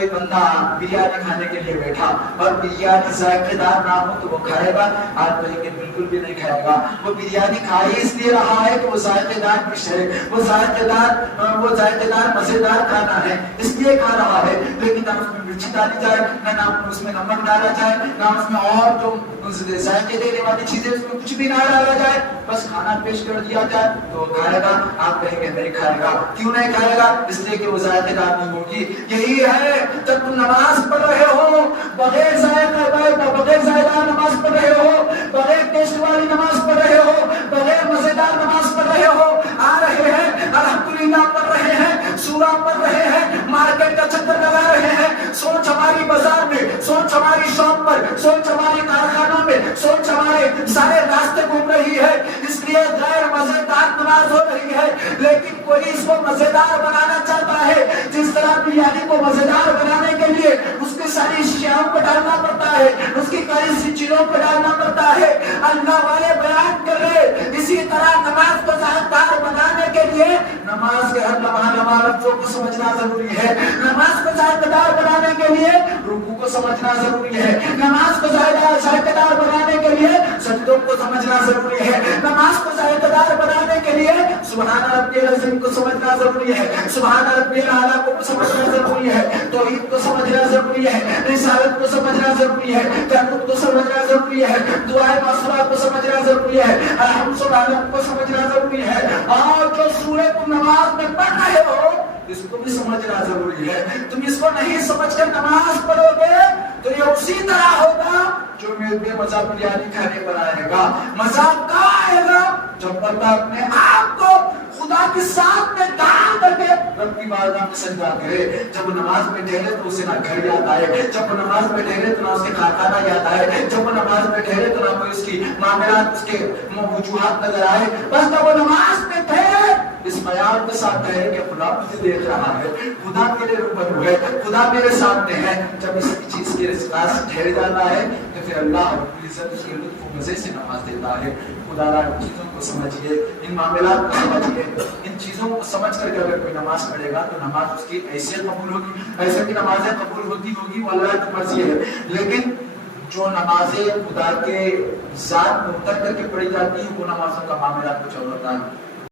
کوئی بندہ بریانی کھانے کے لیے بیٹھا اور بریانی ذائقے دار نہ ہو تو وہ کھائے گا؟ آپ کہیں گے بالکل بھی نہیں کھائے گا. وہ بریانی کھائی اس لیے رہا ہے کہ وہ ذائقے دار ڈش ہے, وہ ذائقے دار مزیدار کھانا ہے, اس لیے کھا رہا ہے. لیکن نہ اس میں مرچی ڈالی جائے, نہ اس میں نمک ڈالا جائے, نہ اس میں اور جو ذائقے دینے والی چیزیں اس میں کچھ بھی نہ ڈالا جائے, بس کھانا پیش کر دیا جائے تو وہ کھائے گا. آپ کہیں گے نہیں کھائے گا. کیوں نہیں کھائے گا؟ اس لیے کہ وہ ذائقے دار نہیں ہوگی. یہی ہے جب تم نماز پڑھ رہے ہو, بغیر ذائقہ نماز پڑھ رہے ہو, بغیر ٹیسٹ والی نماز پڑھ رہے ہو, بغیر مزیدار نماز پڑھ رہے ہو, آ رہے ہیں الحمدللہ پڑھ رہے ہیں, سورہ پڑھ رہے ہیں, مارکیٹ کا چکر لگا رہے ہیں, سوچ ہماری بازار میں, سوچ ہماری شاپ پر, سوچ ہماری کارخانوں میں, سوچ ہمارے سارے راستے گھوم رہی ہے, اس لیے غیر مزیدار نماز ہو رہی ہے. لیکن کوئی اس کو مزیدار بنانا چاہتا ہے, جس طرح بریانی کو مزیدار بنانے کے لیے اس کی ساری اشیاء کو ڈالنا پڑتا ہے, اس کی کئی سی چیزوں کو ڈالنا پڑتا ہے. اللہ والے بیان کر رہے اسی طرح نماز کو ذائقےدار بنانے کے لیے نماز کے ہر لمحہ لفظوں کو سمجھنا ضروری ہے. نماز کو ذائقےدار بنانے کے لیے رکوع کو سمجھنا ضروری ہے. نماز کو ذائقےدار بنانے کے لیے سجدوں کو سمجھنا ضروری ہے. نماز کو ذائقےدار بنانے کے لیے سبحان ربی العظیم کو سمجھنا ضروری ہے, سبحان ربی الاعلیٰ کو سمجھنا ضروری ہے, توحید کو سمجھنا ضروری ہے, رسالت کو سمجھنا ضروری ہے, قیامت کو سمجھنا ضروری ہے, دعائے مغفرت کو سمجھنا ضروری ہے, الحمد سبحان کو سمجھنا ضروری ہے. اور جو سورہ تم نماز میں پڑھ رہے ہو اس کو بھی سمجھنا ضروری ہے. تم اس کو نہیں سمجھ کر نماز پڑھو گے تو یہ اسی طرح ہوگا جو بے مزہ بریانی کھانے پر آئے گا. مزہ کہاں آئے گا؟ جب بندہ اپنے آپ کو خدا کے ساتھ میں ڈال کر کے رب کی بارگاہ میں سجدہ کرے. جب وہ نماز میں ٹھہرے تو اسے نہ گھر یاد آئے, جب وہ نماز میں ٹھہرے تو نہ اس کے کارخانہ یاد آئے, جب وہ نماز میں ٹھہرے تو نہ کوئی اس کی معاملات, اس کے وجوہات نظر آئے. بس جب وہ نماز میں ٹھہرے اس بیان کے ساتھ ٹھہرے کہ خدا مجھے دیکھ رہا ہے, خدا میرے روبرو ہے, خدا میرے سامنے ہے. جب اس چیز کے رسالت سے ٹھہر جاتا ہے تو پھر اللہ رب العزت اس کے لطف و مزے سے نماز دیتا ہے. خدا را ان چیزوں کو سمجھیے, ان معاملات کو سمجھیے. ان چیزوں کو سمجھ کر کے اگر کوئی نماز پڑھے گا تو نماز اس کی ایسے قبول ہوگی, ایسے کی نمازیں قبول ہوتی ہوگی, وہ اللہ کی مرضی ہے. لیکن جو نمازیں خدا کے ذات میں اتر کر کے پڑھی جاتی ہیں وہ نمازوں کا معاملہ کچھ اور ہوتا ہے.